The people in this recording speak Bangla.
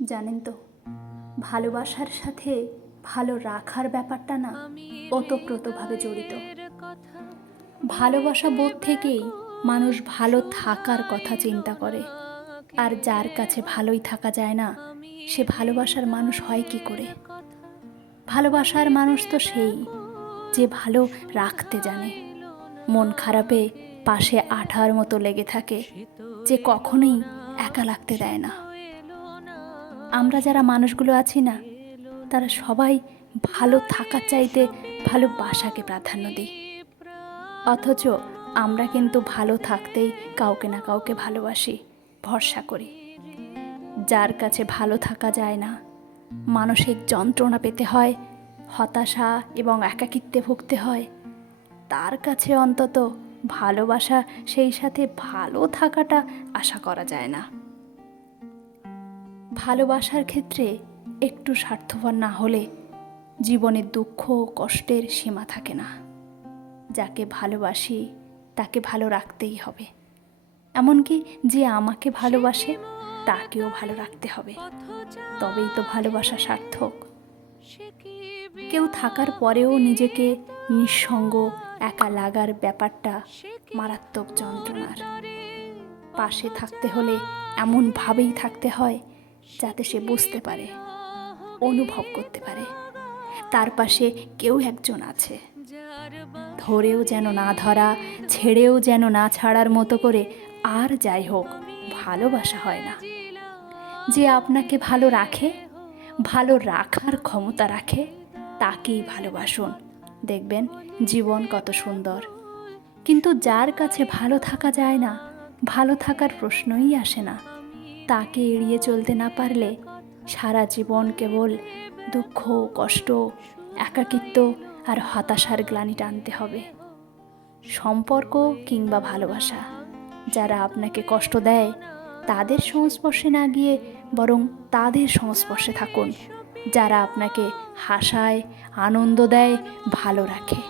জানেন তো, ভালোবাসার সাথে ভালো রাখার ব্যাপারটা না ওতপ্রোতভাবে জড়িত। ভালোবাসা বোধ থেকেই মানুষ ভালো থাকার কথা চিন্তা করে। আর যার কাছে ভালোই থাকা যায় না, সে ভালোবাসার মানুষ হয় কি করে? ভালোবাসার মানুষ তো সেই যে ভালো রাখতে জানে, মন খারাপে পাশে আঠার মতো লেগে থাকে, যে কখনোই একা লাগতে দেয় না। আমরা যারা মানুষগুলো আছি না, তারা সবাই ভালো থাকার চাইতে ভালোবাসাকে প্রাধান্য দিই। অথচ আমরা কিন্তু ভালো থাকতেই কাউকে না কাউকে ভালোবাসি, ভরসা করি। যার কাছে ভালো থাকা যায় না, মানসিক যন্ত্রণা পেতে হয়, হতাশা এবং একাকিত্বে ভুগতে হয়, তার কাছে অন্তত ভালোবাসা সেই সাথে ভালো থাকাটা আশা করা যায় না। ভালোবাসার ক্ষেত্রে একটু স্বার্থপর না হলে জীবনের দুঃখ ও কষ্টের সীমা থাকে না। যাকে ভালোবাসি তাকে ভালো রাখতেই হবে, এমনকি যে আমাকে ভালোবাসে তাকেও ভালো রাখতে হবে। তবেই তো ভালোবাসা সার্থক। কেউ থাকার পরেও নিজেকে নিঃসঙ্গ একা লাগার ব্যাপারটা মারাত্মক যন্ত্রণার। পাশে থাকতে হলে এমনভাবেই থাকতে হয় যাতে সে বুঝতে পারে, অনুভব করতে পারে তার পাশে কেউ একজন আছে। ধরেও যেন না ধরা, ছেড়েও যেন না ছাড়ার মতো করে। আর যাই হোক, ভালোবাসা হয় না। যে আপনাকে ভালো রাখে, ভালো রাখার ক্ষমতা রাখে, তাকেই ভালোবাসুন। দেখবেন জীবন কত সুন্দর। কিন্তু যার কাছে ভালো থাকা যায় না, ভালো থাকার প্রশ্নই আসে না, তাকে এড়িয়ে চলতে না পারলে সারা জীবন কেবল দুঃখ, কষ্ট, একাকিত্ব আর হতাশার গ্লানি টানতে হবে। সম্পর্ক কিংবা ভালোবাসা যারা আপনাকে কষ্ট দেয়, তাদের সংস্পর্শে না গিয়ে বরং তাদের সংস্পর্শে থাকুন, যারা আপনাকে হাসায়, আনন্দ দেয়, ভালো রাখে।